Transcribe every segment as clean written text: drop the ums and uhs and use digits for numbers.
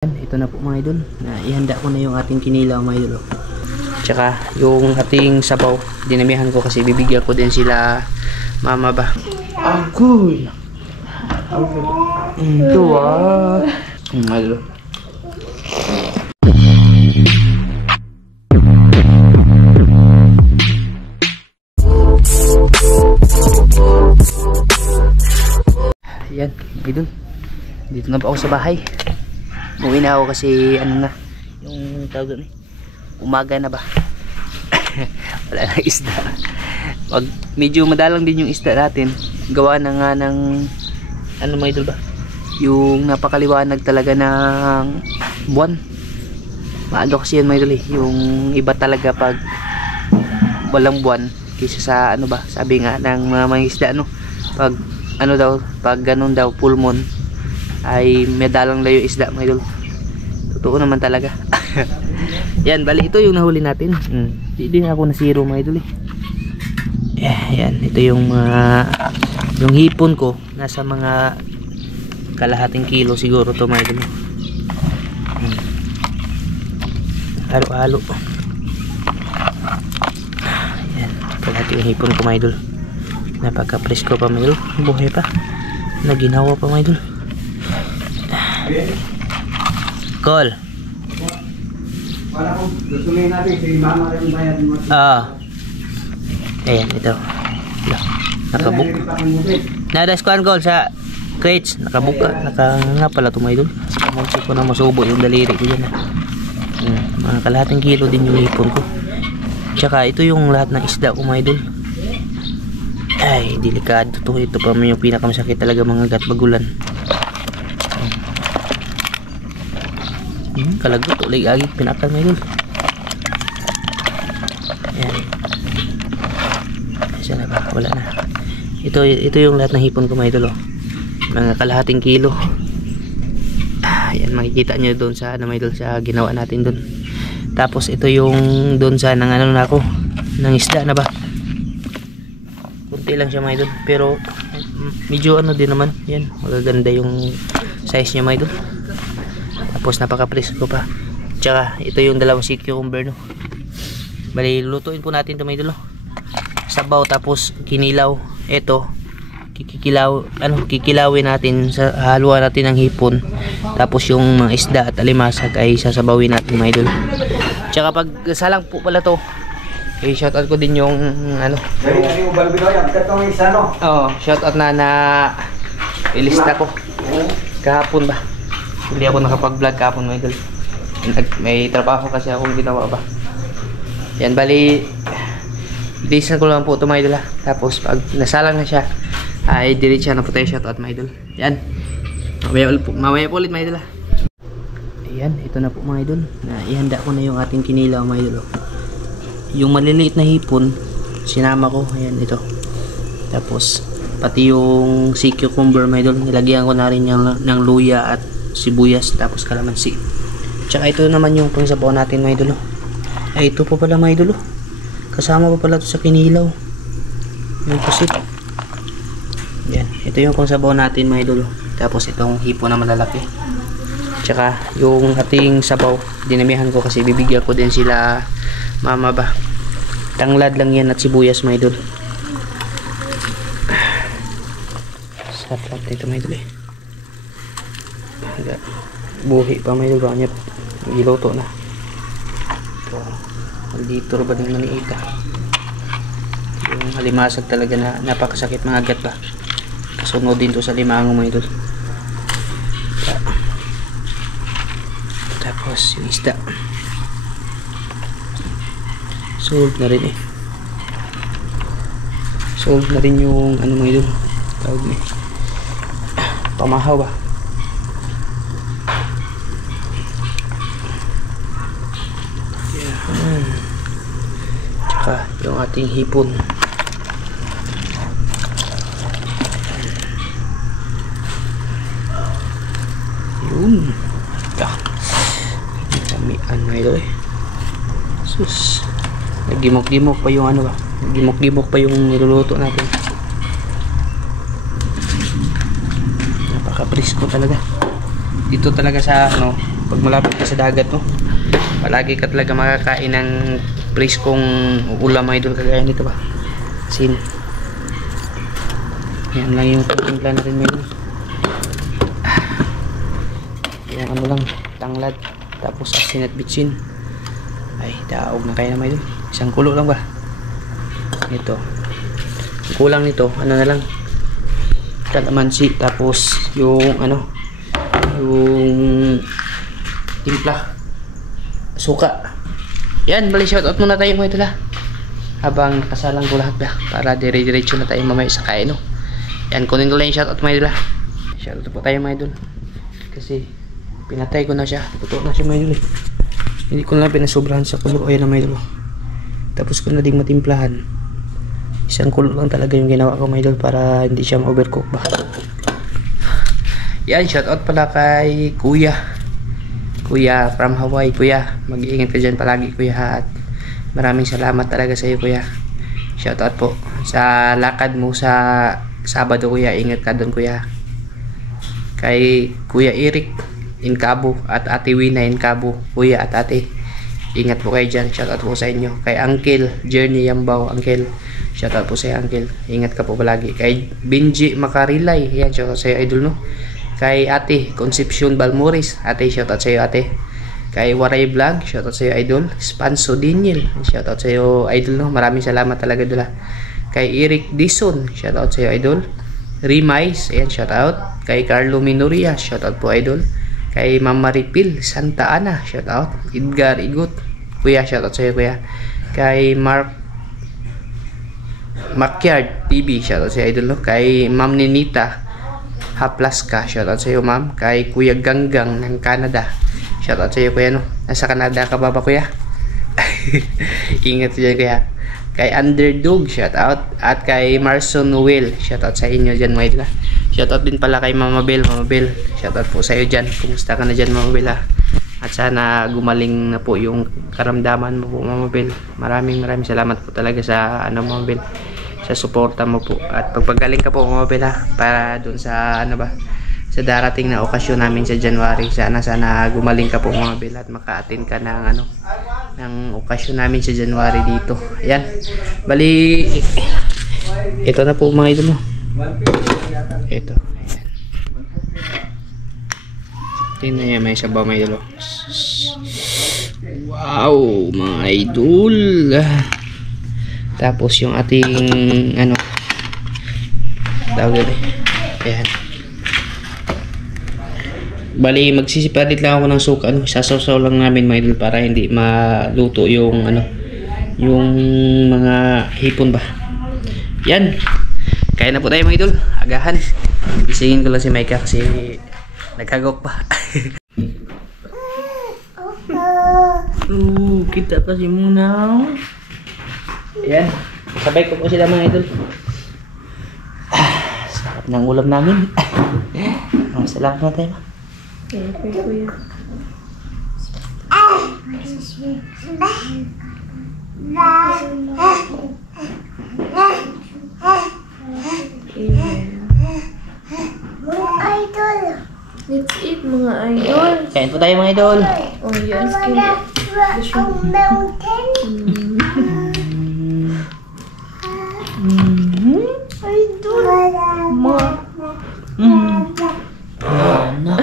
Ito na po mga idol, ihanda ko na yung ating kinilaw mga idol. Tsaka yung ating sabaw, dinamihan ko kasi bibigyan ko din sila mama ba. Agoy! Ito mga idol. Yan, idol. Dito na po ako sa bahay. Uwi na ako kasi ano na, yung tawag doon umaga na ba. Wala na isda. Medyo madalang din yung isda natin. Gawa na nga ng ano mga idol ba, yung napakaliwanag talaga ng buwan. Maano kasi yan mga idol yung iba talaga pag walang buwan kaysa sa ano ba, sabi nga ng mga isda pag ano daw, pag ganun daw full moon ay medalang layo isda mga idol. Totoo naman talaga. Yan, bali ito yung nahuli natin. Hindi ako nasiro mga idol yan, ito yung yung hipon ko, nasa mga kalahating kilo siguro to mga idol. Halo-halo. Yan, kalahating hipon ko mga idol. Napaka-presko pa mga idol. Buhay pa, naginawa pa mga idol. Call. Wala ko, gustuloy natin si mama rin bayad mo. Ayan, ito. Nakabook. Nadaskuhan call sa crates. Nakabuka. Nga pala ito mga idol. Kamunsi ko na masubo yung daliri ko dyan. Mga kalahating kilo din yung hipon ko. Tsaka ito yung lahat ng isda ko mga idol. Ay, delikado to. Ito pa yung pinakamasakit talaga mga gat bagulan. Kalagot ulit agi pinakal mga idol. Ayan. Sana ba? Wala na. Ito yung lahat ng hipon ko mga idol mga kalahating kilo. Ayan, makikita nyo doon sa ano mga idol, sa ginawa natin doon. Tapos ito yung doon sa nang ano na ako ng isda na ba, kunti lang siya mga idol, pero medyo ano din naman. Yan, magaganda yung size niya mga idol. Tapos napaka-presko pa. Tsaka ito yung dalawang sea cucumber Bali lutuin po natin ito mga idol. Sabaw tapos kinilaw. Ito kikilawin natin, sa haluan natin ng hipon. Tapos yung mga isda at alimasag ay sasabawin natin mga idol. Tsaka pag salang po pala to, shoutout ko din yung ano. Shoutout na ilista ko kahapon ba. Hindi ako nakapag-vlog kahapon mga idol. May trabaho kasi akong ginawa ba. Yan, bali bilisan ko lang po ito mga idol Tapos pag nasalang na siya ay diretso na po tayo shoutout mga idol. Yan, mamaya po ulit mga idol Ayan, ito na po mga idol. Ihanda ko na yung ating kinilaw mga idol Yung maliliit na hipon sinama ko. Ayan, ito. Tapos pati yung sea cucumber mga idol, nilagyan ko na rin ng luya at sibuyas, tapos kalamansi. Tsaka ito naman yung pangsabaw natin mga idol Ay, ito pa pala mga idol kasama pa pala ito sa kinilaw, yung pusit. Yan, ito yung pangsabaw natin mga idol. Tapos itong hipo na malalaki. Tsaka yung ating sabaw, dinamihan ko kasi bibigyan ko din sila mama ba. Tanglad lang yan at sibuyas mga idol. Sarap ito mga idol buhi pa may lupa niya, giluto na. Dito ba din maniita yung alimasag talaga na napakasakit mga agat ba. Kasunod din to sa limango mga idol. Tapos yung isda sold na rin sold na rin yung ano mga idol, tawag pamahaw ba. Tsaka yung ating hipon. Yun. Damian mga idol sus, nagimok-gimok pa yung ano ba, nagimok-gimok pa yung niluluto natin. Napaka-presko talaga dito talaga sa ano, pag malapit ka sa dagat, no? Palagi ka talaga makakain ng preskong ulam mga idol, kagaya nito ba? Asin. Yan lang yung timpla natin mga idol. Yung ano lang, tanglad. Tapos asin at bitsin. Ay, daog na kaya na mga idol. Isang kulo lang ba? Ito. Kulang nito, ano na lang, kalamansi, tapos yung ano, yung timpla, suka. Yan, bali shoutout muna tayo mga idol, habang nakasalang ko lahat ba, para dire-diretso na tayo mamaya sa kain, no? Yan, kunin ko lang yung shoutout mga idol. Shoutout po tayo mga idol, kasi pinatay ko na siya, puto na siya mga idol. Hindi ko na pinasobrahan sa kulo. Ayan na mga idol. Tapos ko na ding matimplahan. Isang kulo lang talaga yung ginawa ko mga idol, para hindi siya ma-overcook ba. Yan, shoutout pala kay Kuya from Hawaii. Kuya, mag-iingat ka dyan palagi kuya, at maraming salamat talaga sa iyo kuya. Shoutout po sa lakad mo sa Sabado kuya, ingat ka doon kuya. Kay Kuya Eric in Cabo at Ate Wina in Cabo, kuya at ate, ingat po kayo dyan. Shoutout po sa inyo. Kay Uncle Journey Yambaw, Uncle, shoutout po sa iyo Uncle, ingat ka po palagi. Kay Benji Makarilay, yan, shoutout sa iyo idol, no? Kay Ate Concepcion Balmores, ate, shoutout sa iyo ate. Kay Waray Vlog, shoutout sa iyo idol. Spanso Daniel, shoutout sa iyo idol, no? Maraming salamat talaga idol. Kay Eric Dison, shoutout sa iyo idol. Rimais, ayan, shoutout. Kay Carlo Minoria, shoutout po idol. Kay Ma'am Maripil Santa Ana, shoutout. Edgar Igot, kuya, shoutout sa iyo kuya. Kay Makyard TV, shoutout sa iyo idol, no? Kay Ma'am Ninita Haplaska, shoutout sa iyo ma'am. Kay Kuya Ganggang ng Canada, shoutout sa iyo kuya, no? Nasa Canada ka ba kuya? Ingat dyan kuya. Kay Underdog, shoutout. At kay Marson Noel, shoutout sa inyo dyan mga idol. Shoutout din pala kay Mama Bel, shoutout po sa iyo dyan. Kumusta ka na dyan Mama Bel, at sana gumaling na po yung karamdaman mo po Mama Bel. Maraming salamat po talaga sa ano Mama Bel, sa suporta mo po, at pagpagaling ka po Mama Bel, para dun sa ano ba, sa darating na okasyon namin sa January. Sana gumaling ka po Mama Bel, at maka-attend ka ng ano, ng okasyon namin sa January dito. Ayan, bali ito na po mga idol mo. Ito, ayan. Tingnan niya, may sabaw mga idol. Wow mga idol. Tapos yung ating ano, tawag din, ayan. Bali magsisipalit lang ako ng suka, ano, sasaw-saw lang namin mga idol, para hindi maluto yung ano, yung mga hipon ba. Yan, kaya na po tayo mga idol, agahan. Isingin ko lang si Micah kasi nagkagok pa. Kita kasi muna. Yan, sabay ko po sila mga idol. Sarap ng ulam namin. Salamat na tayo. Okay, kuya. Mga idol. Let's eat mga idol. Kain po tayo mga idol. Oh, yan. Skin. Ang mountain. Idol. Ma. Anak.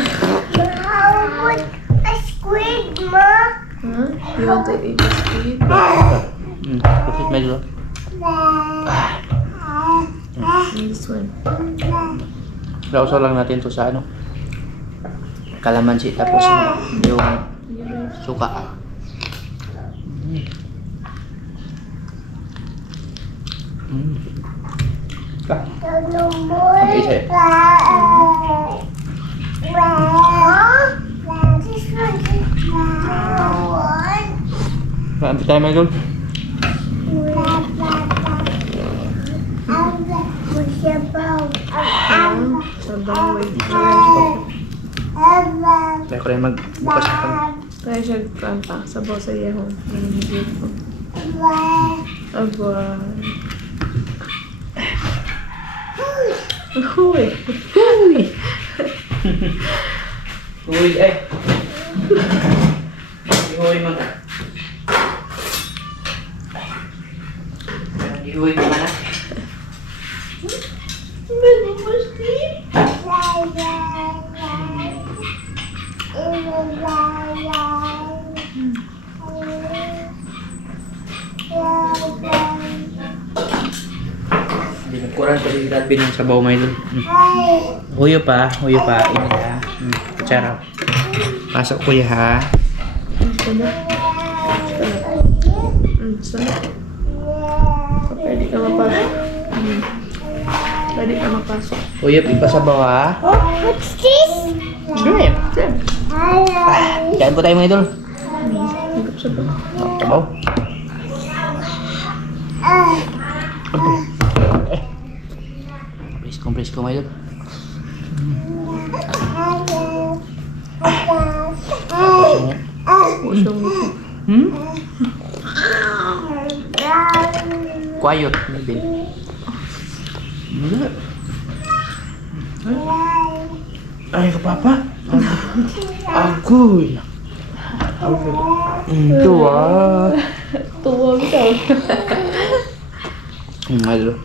How about a squid, ma? Huh? You want to eat the squid? Kapit medyo. This one. Sausaw lang natin to sa ano, kalamansi, tapos yung suka. No more. Okay, This one is one. Kain tayo mga idol. Sabang wait. Kaya ko rin magbukas ng pan. Kaya siya kanta. Sabaw sa yahon. Aba. Uy. Uy, eh. Ihuwi mo na. Ihuwi mo na. Binagkuran ko rin natin ng sabaw may doon. Huyo pa. Ini ha. Kutsara. Pasok kuya ha. Sarap. Pwede ka mapasok. Pwede ka mapasok. Huyo, ipasabaw ha. What's this? Shrimp. Kain po tayo mga idol. Higap sabaw. Sabaw. Kompres ko mga idol. Pusong ito. Quiet, maybe. Ay, ka papa. Agoy. Tuwa. Tuwag ka. Idol.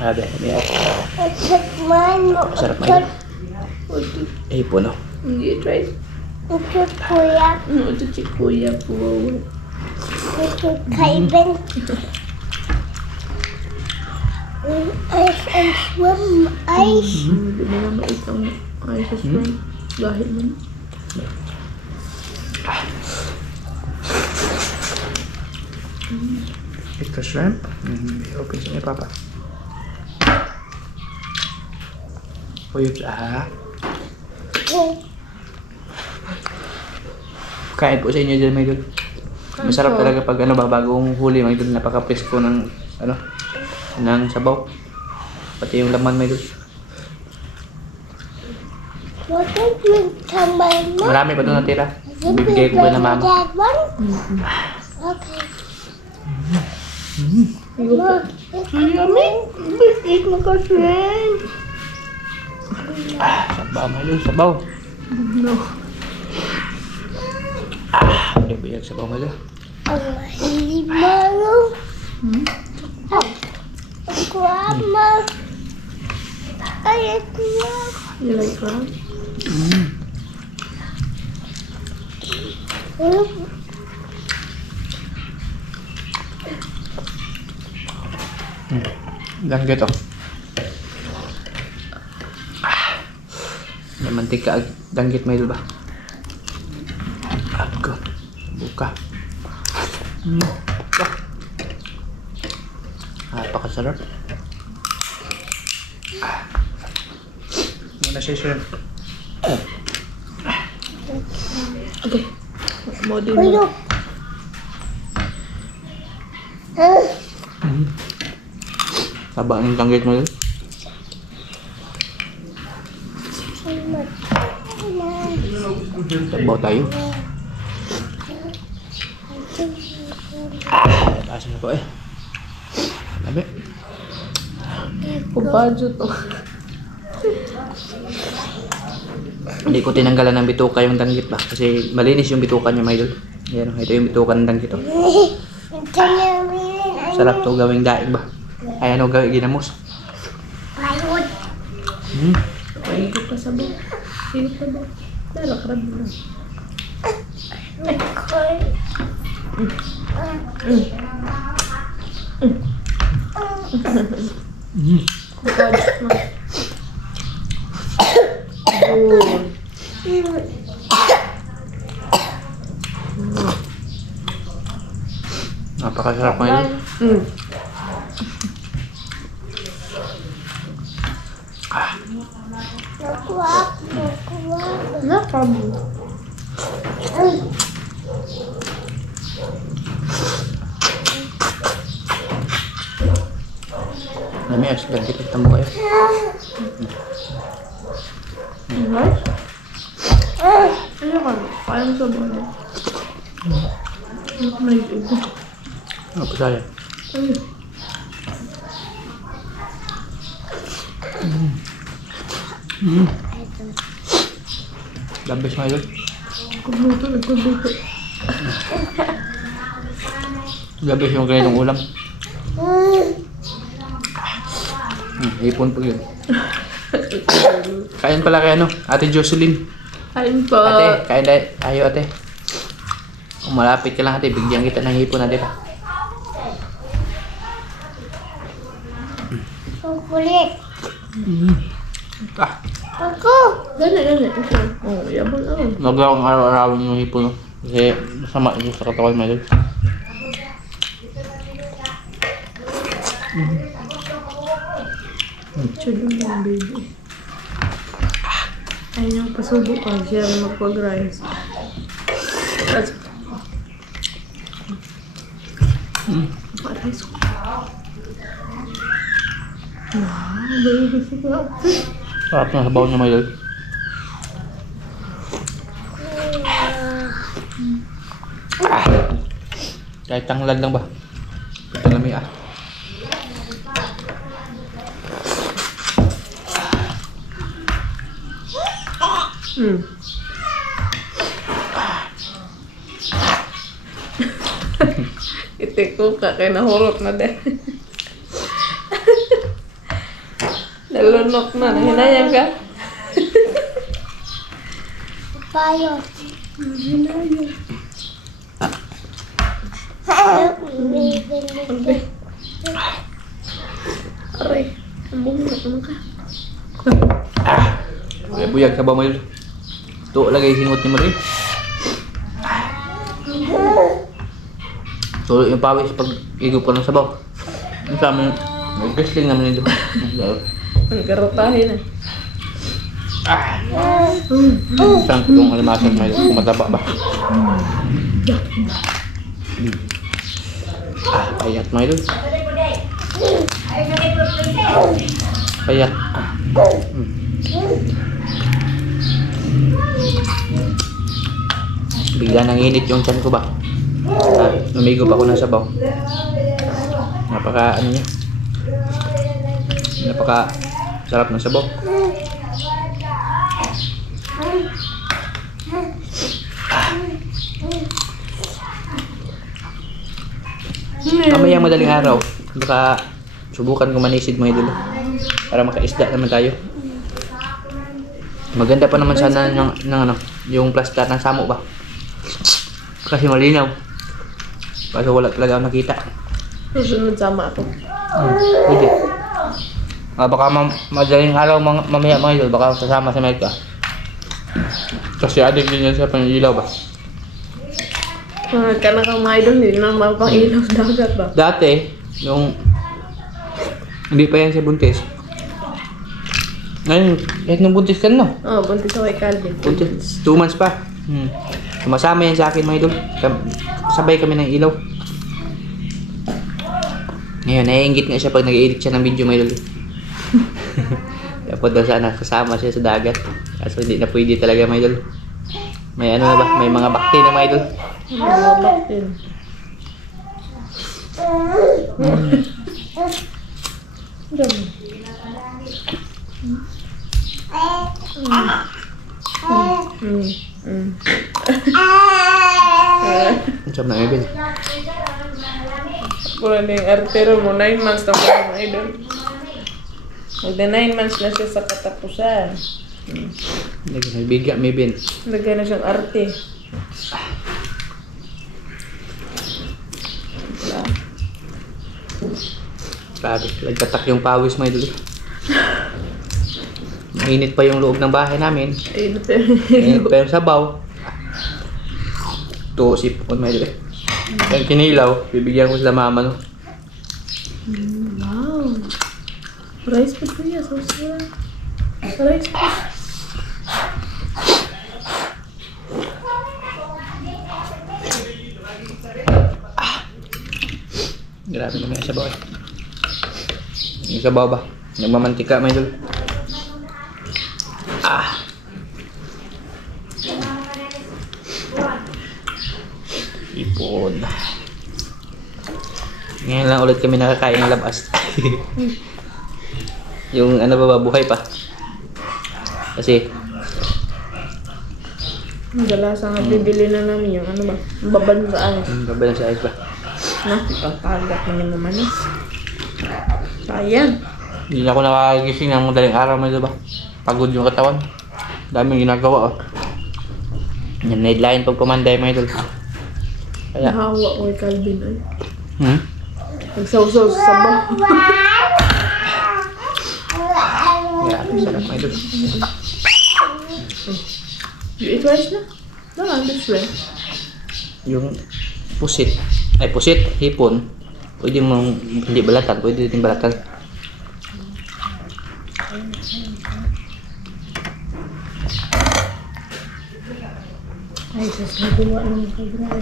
Ada, may sarap na idol. Eh, puno. Hindi, try. Kuya. Ito si Kuya po. Kaiben. Ice and swim. Ice. Hindi mo na maitang ice swim. Dahil mo. Extra shrimp. Open sa niya, papa. Huyot ah. Kain po sa inyo dyan, may idol. Masarap talaga pag ano ba, bagong huli, may idol. Napaka-presko ng ano, ng sabaw. Pati yung laman, may idol. What did you tell my mom? Marami pa ito natira. Bibigay ko ba na mama? That one? Okay. Mom, Yummy? Eat mo ka, friend. Sabaw, may idol, sabaw. No. Hindi biyag sabaw, may idol. Mano. Grandma. Ay, crab. You like crab? Lang gitu. May mantika danggit may idol ba? Agko. Buka. Napakasarap. Muna siya shrimp. Okay. Mau din. Kuya. Taba ng danggit mo yun. Sabaw tayo. Taas na po eh. Labi. Kubadyo to. Hindi ko tinanggalan ng bituka yung danggit ba? Kasi malinis yung bituka niya, my idol. Yan, ito yung bituka ng danggit. Oh. Sarap to gawing daing ba? Ay ano gawing ginamos? Plywood. Paikot ka sa buhay. Ikot ka ba? Dala, crab na. Kubadyo na. Napakasarap mo yun. No problem. Nami, asal kita ketemu kayo. Right? Ano ka? Parang sa buhay. May ito. Apa saya? Ano? Labis mga idol. Nagkubuto. Labis yung ganitong ulam. Ipon po yun. Kain pala kay Ate Jocelyn. Kain po. Ate, kain dahil. Ayo ate. Kung malapit ka lang ate, bigyan kita ng hipon ate pa. Kukulit. Ako. Gani. Oh, yabang ako. Nagawang araw-arawin yung hipon. Kasi masama ito sa katawan mo idol. Chudong yung baby. Ayun yung pasubo ka. Siya magpag-rice. Rice ko. Baby gusto ko. Sarap na sabaw niya mga idol. Kahit tanglad lang ba? Ito lami Itik ko ka kaya nahurot na din. Nalunok na. Hinayang ka? Payo. Hinayang. Aray. Ang bunga naman ka. Buyag sabaw mo idol. Ito lagay singot ni Marie. Tulo yung pawis pag igop ka ng sabaw. Ang sa amin, nag-wrestling naman ito. Ang karotahin na. Saan itong alimasag may kung mataba ba? Payat mga idol. Payat. Bigla nang init yung tiyan ko ba? Umigo pa ako ng sabaw. Napaka niya. Napaka sarap ng sabaw. Mamayang madaling araw, baka subukan ko manisid mga idol para makaisda naman tayo. Maganda pa naman sana yung plaster ng samo ba? Kasi malinaw. Kaso wala talaga ako nakita. Susunod sama ako. Pwede. Baka madaling araw mamaya mga idol, baka sasama si Mike. Kasi adik din yan sa pangilaw ba? Ka na kang mga idol, hindi na mapangilaw dagat ba? Dati, yung hindi pa yan si Buntis. Ngayon, kahit nung buntis ka no? Oo, buntis ako kay Calvin. Buntis, 2 months pa. Sumasama yan sa akin mga idol. Sabay kami ng ilaw. Ngayon, naiingit nga siya pag nag-edit siya ng video mga idol. Dapat daw sana kasama siya sa dagat. Kaso hindi na pwede talaga mga idol. May ano na ba? May mga bakti na mga idol. Malak din. Ang sarap na ibig. Wala na yung artero mo, 9 months na mga idol. Magda 9 months na siya sa katapusan. Nagbiga may bin. Lagay na siyang arte. Grabe, nagtatak yung pawis mga idol. Mainit pa yung loob ng bahay namin. Mainit pa yung sabaw. Ito, sipon mga idol. Yung kinilaw, bibigyan ko sila mama no. Wow. Rice pa siya, sauce. Rice pa. Grabe naman yung sabaw. Yung sabaw ba? Nagmamantika mga idol. Ipon. Ngayon lang ulit kami nakakain ng labas. Yung ano ba buhay pa? Kasi, Kadalasan nga bibili na namin yung ano ba? Baban sa ayos. Babalan sa ayos ba? Na, ipagpagat namin naman eh. Sayang. Hindi na ako nakagising ng madaling araw mo ba? Pagod yung katawan. Daming ginagawa oh. Yan, deadline pag pumanday mga idol. Kaya, Nahawa ko kay Calvin ay. hmm? Nagsaw-saw sa sabaw. Kaya, sarap mga idol. You eat rice na? No, this way. Yung pusit, hipon, pwede mong hindi balatan, pwede din balatan. Ay, sus, nagawa naman kay Brian.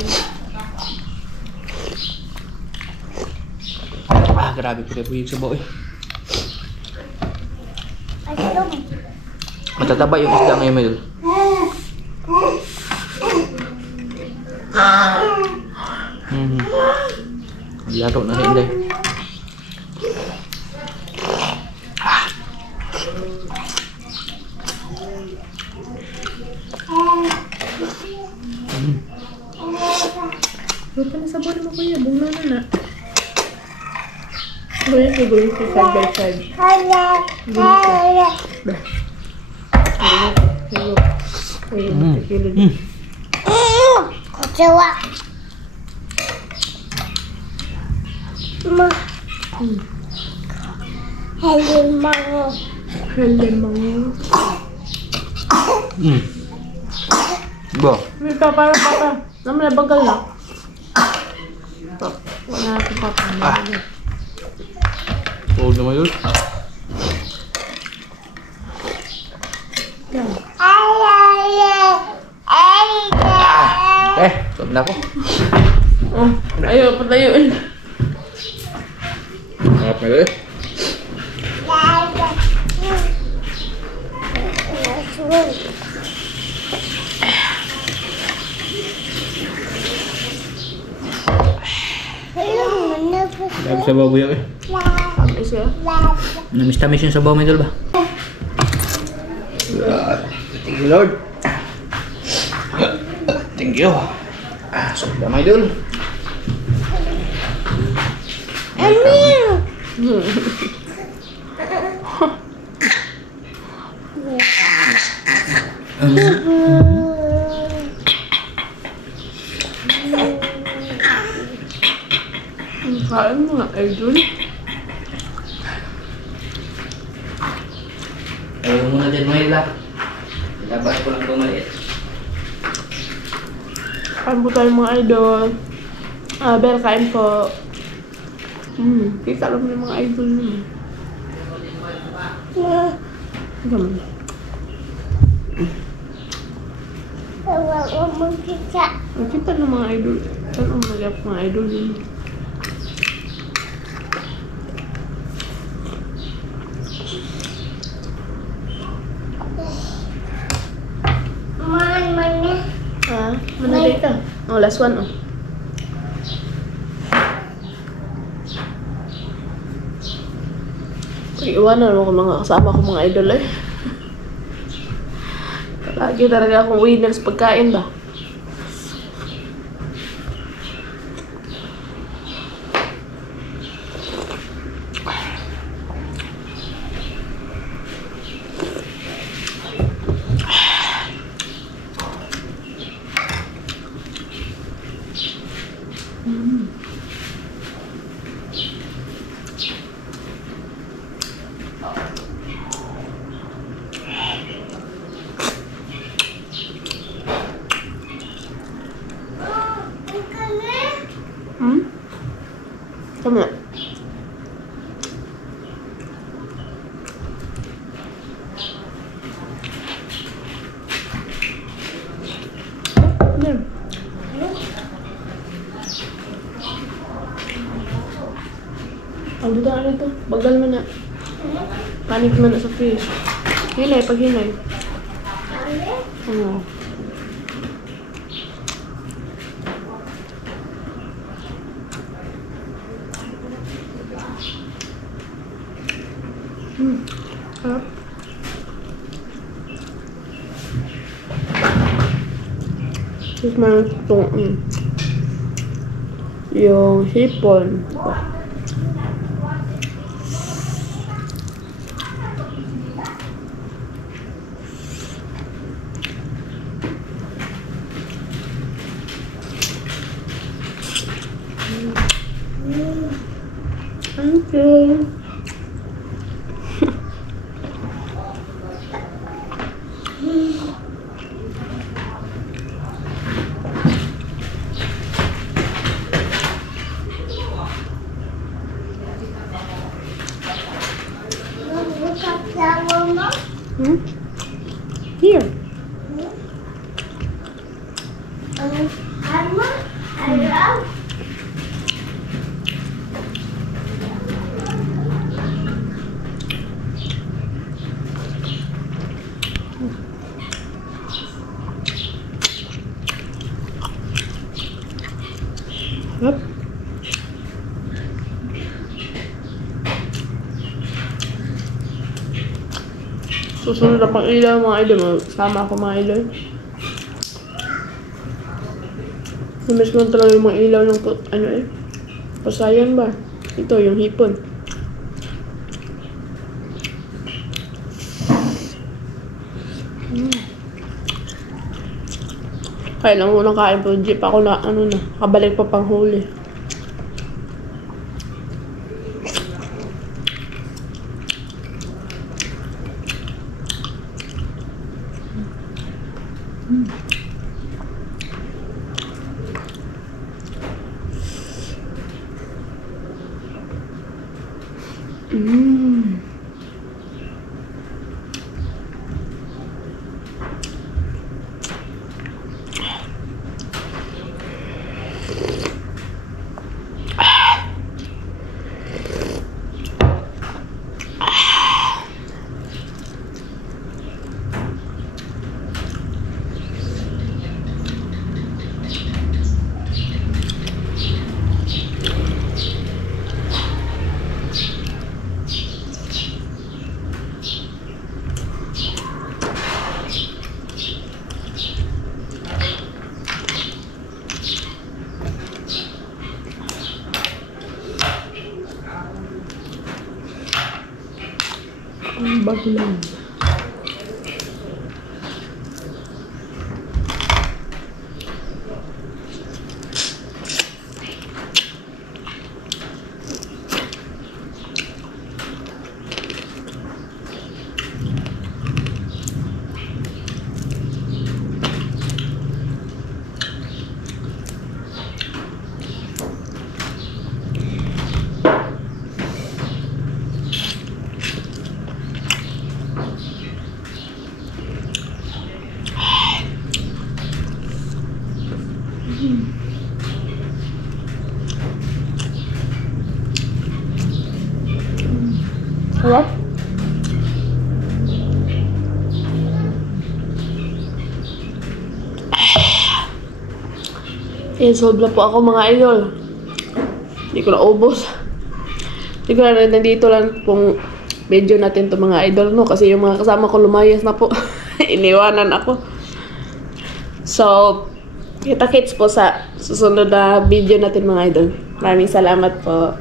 Grabe ko rin yung sabaw eh. Alam. Matataba yung isda ngayon medyo. Laro na rin dahil. Lupa na sabaw naman kuya, bugna na na. Gawin ko side by side. Hala. Hala. Ayun, matikilid. Kecewa. Ma. Halimau. Halimau. Ba? Mika, para papa. Naman na bagal na. Wala natin papa. Oo naman yun. Yan. Stop na ako. Oh, ayaw, patayuin. Harap na yun. Dami sabaw buya eh. Tamis ya. Namis-tamis yung sabaw medyo ba? Thank you Lord. Thank you. Sudah my idol. Kain mo nga, idol. Ayaw muna dyan mga idol. Ilabas ko lang itong maliit. Kain po tayo mga idol. Bel, kain po. Kita lang yung mga idol niyo. Gaman. Kita ng mga idol. Saan ang magap mga idol niyo? Mana dito? Oh, last one oh. Iwanan mo ko mga kasama ko mga idol eh. Lagi talaga akong winners pagkain ba? Tama na. Ang dito na ito. Bagal mo na. Panik mo na sa fish. Hinay, pag hinay. Oo. Sarap. Tapos meron itong yung hipon. Thank you. Look at that one, Mom. Here. Mama, I love. Yep. Susunod na pang ilaw mga idol. Sama ako mga idol. Namiss ko talaga yung mga ilaw ng pasayan ba? Ito yung hipon. Kaya lang unang kain po, jeep ako na kabalik pa pang huli. Bago lang. Sarap. Solve na po ako mga idol. Hindi ko na ubos. Hindi ko na nandito lang pong video natin to mga idol, no? Kasi yung mga kasama ko lumayas na po. Iniwanan ako. So, kita-kits po sa susunod na video natin mga idol. Maraming salamat po.